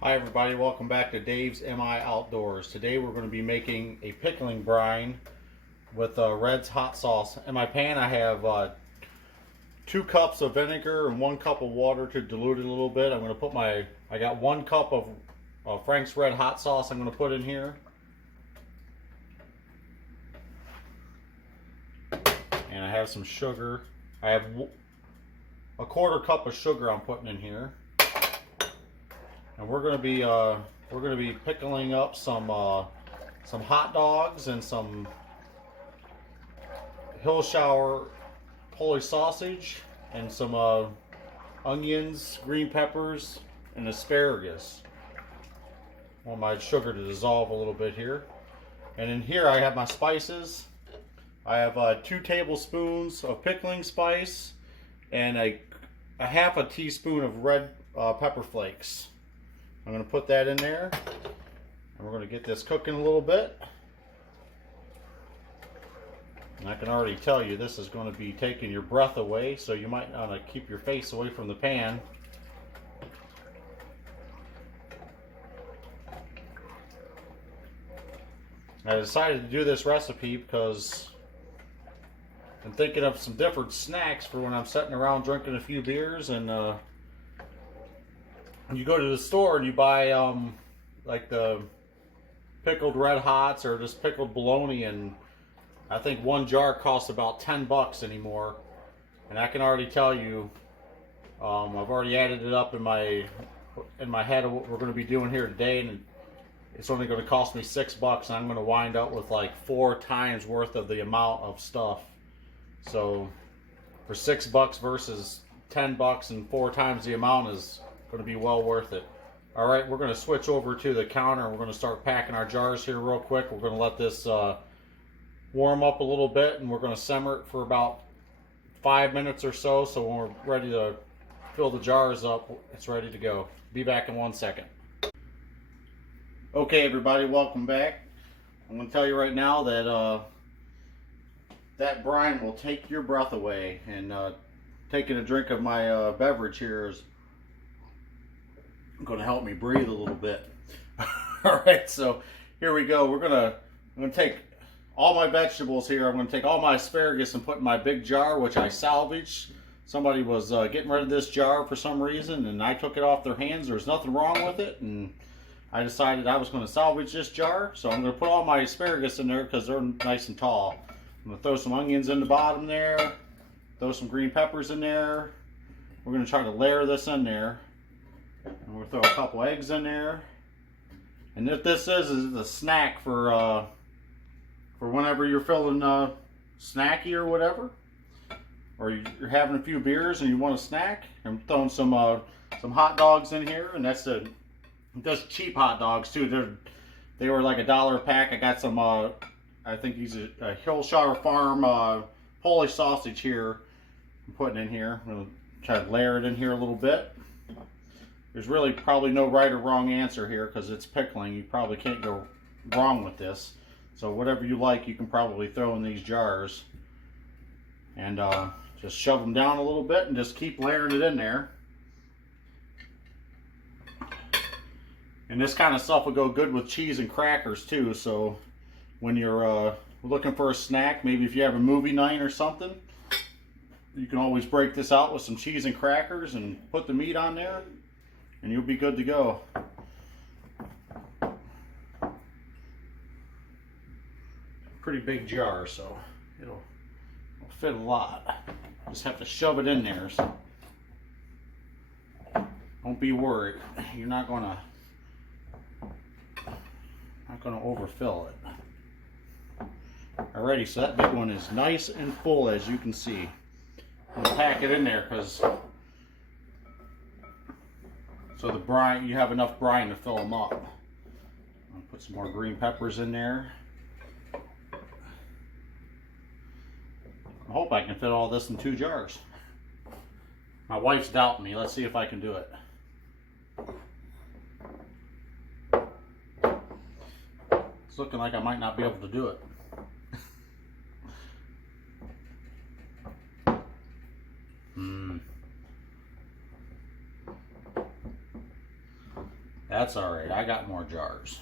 Hi everybody, welcome back to Dave's MI Outdoors. Today we're going to be making a pickling brine with Red's hot sauce. In my pan I have 2 cups of vinegar and 1 cup of water to dilute it a little bit. I'm going to put I got 1 cup of Frank's Red hot sauce I'm going to put in here. And I have some sugar. I have a 1/4 cup of sugar I'm putting in here. And we're going to be pickling up some hot dogs and some Hillshire Polish sausage and some onions, green peppers, and asparagus. I want my sugar to dissolve a little bit here. And in here I have my spices. I have 2 tablespoons of pickling spice and a half a teaspoon of red pepper flakes. I'm going to put that in there, and we're going to get this cooking a little bit. And I can already tell you this is going to be taking your breath away, so you might want to keep your face away from the pan. I decided to do this recipe because I'm thinking of some different snacks for when I'm sitting around drinking a few beers, and you go to the store and you buy like the pickled red hots or just pickled bologna, and I think 1 jar costs about $10 anymore. And I can already tell you, I've already added it up in my head of what we're going to be doing here today, and it's only going to cost me $6, and I'm going to wind up with like 4 times worth of the amount of stuff. So for $6 versus $10 and 4 times the amount is going to be well worth it. Alright, we're going to switch over to the counter and we're going to start packing our jars here real quick. We're going to let this warm up a little bit, and we're going to simmer it for about 5 minutes or so. So when we're ready to fill the jars up, it's ready to go. Be back in 1 second. Okay everybody, welcome back. I'm going to tell you right now that that brine will take your breath away, and taking a drink of my beverage here is going to help me breathe a little bit. All right, so here we go. I'm going to take all my vegetables here. I'm going to take all my asparagus and put in my big jar, which I salvaged. Somebody was getting rid of this jar for some reason, and I took it off their hands. There was nothing wrong with it, and I decided I was going to salvage this jar. So I'm going to put all my asparagus in there because they're nice and tall. I'm going to throw some onions in the bottom there, throw some green peppers in there. We're going to try to layer this in there. And we'll throw a couple eggs in there. And if this is a snack for whenever you're feeling snacky or whatever, or you're having a few beers and you want a snack. I'm throwing some hot dogs in here, and that's just cheap hot dogs too. They were like $1 a pack. I got some I think these are a Hillshire Farm Polish sausage here. I'm putting in here. I'm gonna try to layer it in here a little bit. There's really probably no right or wrong answer here because it's pickling. You probably can't go wrong with this. So whatever you like, you can probably throw in these jars. And just shove them down a little bit and just keep layering it in there. And this kind of stuff will go good with cheese and crackers too. So when you're looking for a snack, maybe if you have a movie night or something, you can always break this out with some cheese and crackers and put the meat on there, and you'll be good to go. Pretty big jar, so it'll fit a lot. Just have to shove it in there. So don't be worried. You're not gonna overfill it. Alrighty, so that big one is nice and full, as you can see. I'm gonna pack it in there because so the brine, you have enough brine to fill them up. I'll put some more green peppers in there. I hope I can fit all this in 2 jars. My wife's doubting me. Let's see if I can do it. It's looking like I might not be able to do it. That's all right. I got more jars.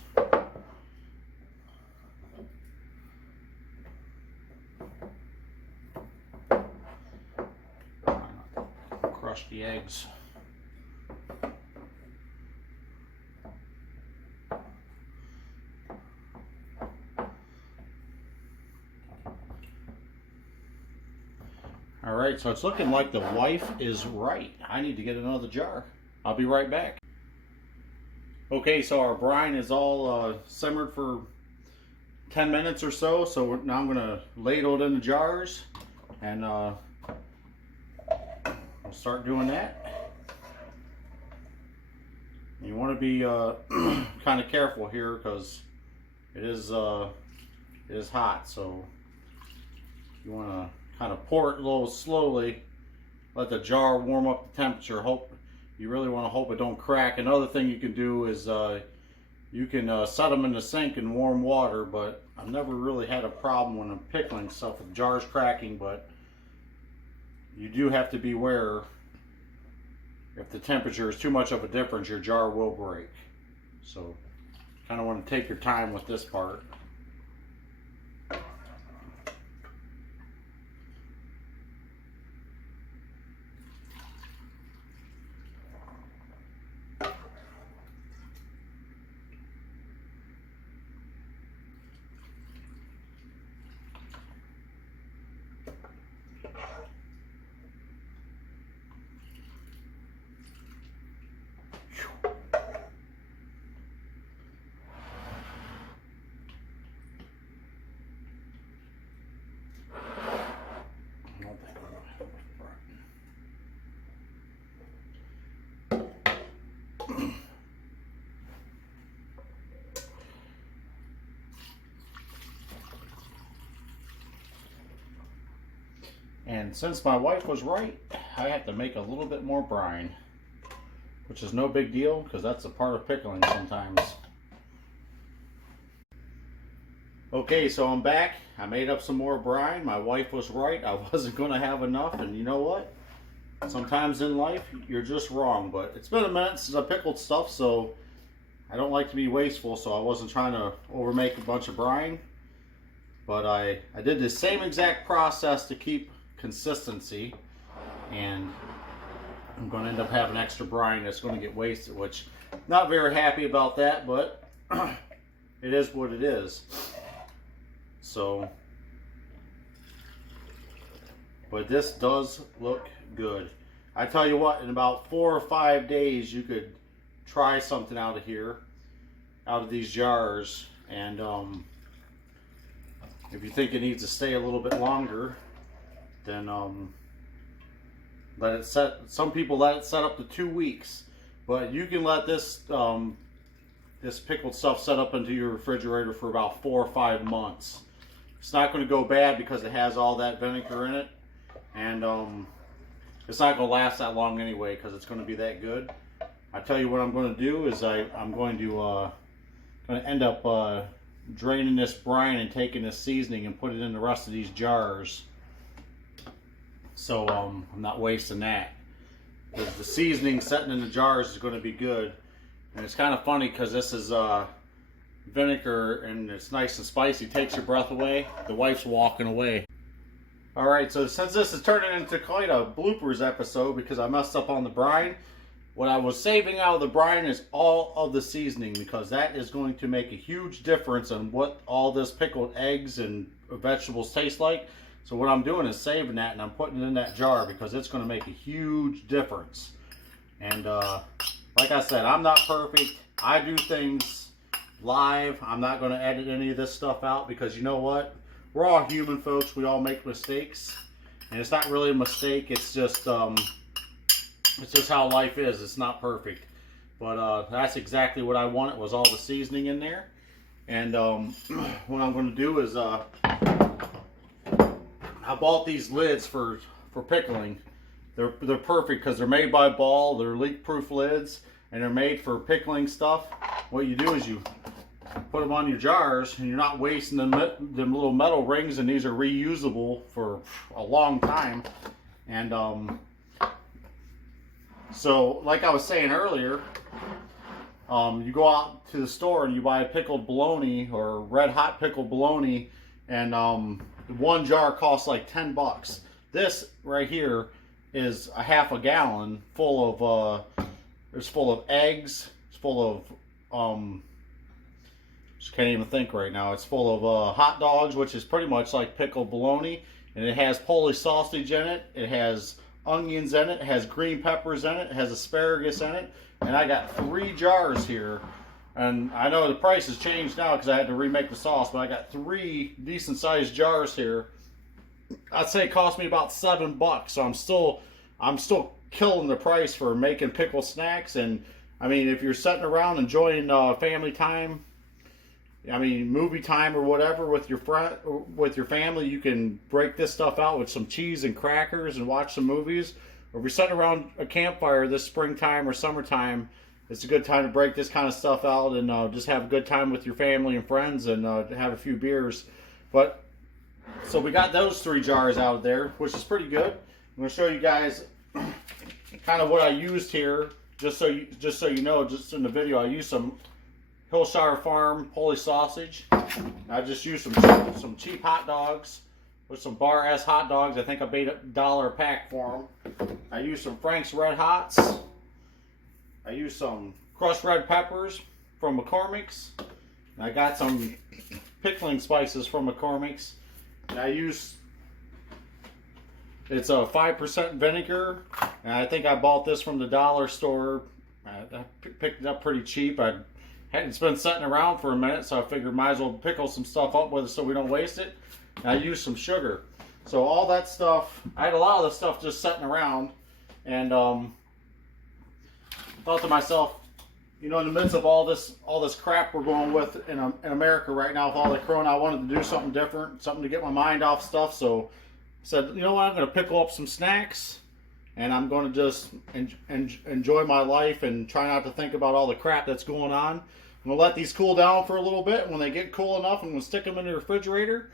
Crush the eggs. All right, so it's looking like the wife is right. I need to get another jar. I'll be right back. Okay, so our brine is all simmered for 10 minutes or so. So now I'm going to ladle it in the jars, and we'll start doing that. You want to be kind of careful here because it is hot. So you want to kind of pour it a little slowly, let the jar warm up the temperature. You really want to hope it don't crack. Another thing you can do is you can set them in the sink in warm water, but I've never really had a problem when I'm pickling stuff with jars cracking, but you do have to beware. If the temperature is too much of a difference, your jar will break. So kind of want to take your time with this part. And since my wife was right, I have to make a little bit more brine, which is no big deal because that's a part of pickling sometimes. Okay, so I'm back. I made up some more brine. My wife was right. I wasn't going to have enough, and you know what? Sometimes in life, you're just wrong. But it's been a minute since I pickled stuff, so I don't like to be wasteful, so I wasn't trying to overmake a bunch of brine. But I did the same exact process to keep consistency, and I'm going to end up having extra brine that's going to get wasted, which I'm not very happy about that, but it is what it is. So, but this does look good. I tell you what, in about 4 or 5 days you could try something out of here, out of these jars, and if you think it needs to stay a little bit longer, then let it set. Some people let it set up to 2 weeks, but you can let this this pickled stuff set up into your refrigerator for about 4 or 5 months. It's not going to go bad because it has all that vinegar in it, and it's not going to last that long anyway because it's going to be that good. I tell you what I'm going to do is I'm going to end up draining this brine and taking this seasoning and put it in the rest of these jars. So I'm not wasting that. Because the seasoning sitting in the jars is going to be good. And it's kind of funny because this is vinegar and it's nice and spicy. Takes your breath away. The wife's walking away. Alright, so since this is turning into quite a bloopers episode because I messed up on the brine, what I was saving out of the brine is all of the seasoning, because that is going to make a huge difference on what all this pickled eggs and vegetables taste like. So what I'm doing is saving that, and I'm putting it in that jar because it's going to make a huge difference. And like I said, I'm not perfect. I do things live. I'm not going to edit any of this stuff out because you know what? We're all human, folks. We all make mistakes. And it's not really a mistake. It's just how life is. It's not perfect. But that's exactly what I wanted, was all the seasoning in there. And what I'm going to do is I bought these lids for pickling. They're perfect because they're made by Ball. They're leak-proof lids, and they're made for pickling stuff. What you do is you put them on your jars, and you're not wasting them little metal rings, and these are reusable for a long time. And so, like I was saying earlier, You go out to the store and you buy a pickled bologna or red hot pickled bologna, and one jar costs like $10. This right here is a half a gallon full of it's full of eggs. It's full of just can't even think right now. It's full of hot dogs, which is pretty much like pickled bologna, and it has Polish sausage in it. It has onions in it. It has green peppers in it. It has asparagus in it. And I got 3 jars here. And I know the price has changed now because I had to remake the sauce, but I got 3 decent sized jars here. I'd say it cost me about $7, so I'm still killing the price for making pickle snacks. And I mean, if you're sitting around enjoying family time, I mean, movie time or whatever with your family, you can break this stuff out with some cheese and crackers and watch some movies. Or if you're sitting around a campfire this springtime or summertime, it's a good time to break this kind of stuff out and just have a good time with your family and friends and have a few beers. But so we got those 3 jars out of there, which is pretty good. I'm going to show you guys kind of what I used here, just so you know, just in the video, I used some Hillshire Farm Polish sausage. I just used some cheap hot dogs with some Bar S hot dogs. I think I paid $1 a pack for them. I used some Frank's Red Hots. I used some crushed red peppers from McCormick's. And I got some pickling spices from McCormick's. And I used, it's a 5% vinegar. And I think I bought this from the dollar store. I picked it up pretty cheap. It's been sitting around for a minute, so I figured might as well pickle some stuff up with it so we don't waste it. And I used some sugar. So all that stuff, I had a lot of the stuff just sitting around, and thought to myself, you know, in the midst of all this crap we're going with in America right now with all the corona, I wanted to do something different, something to get my mind off stuff. So I said, you know what, I'm going to pickle up some snacks, and I'm going to just enjoy my life and try not to think about all the crap that's going on. I'm going to let these cool down for a little bit. And when they get cool enough, I'm going to stick them in the refrigerator.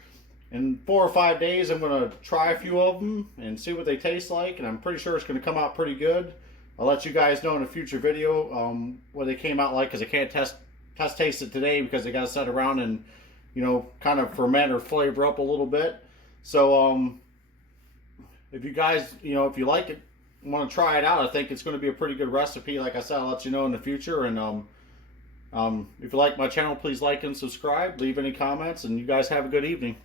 In 4 or 5 days, I'm going to try a few of them and see what they taste like. And I'm pretty sure it's going to come out pretty good. I'll let you guys know in a future video what they came out like, because I can't test taste it today because they got to set around and, you know, kind of ferment or flavor up a little bit. So if you guys, you know, if you like it, want to try it out, I think it's going to be a pretty good recipe. Like I said, I'll let you know in the future. And if you like my channel, please like and subscribe, leave any comments, and you guys have a good evening.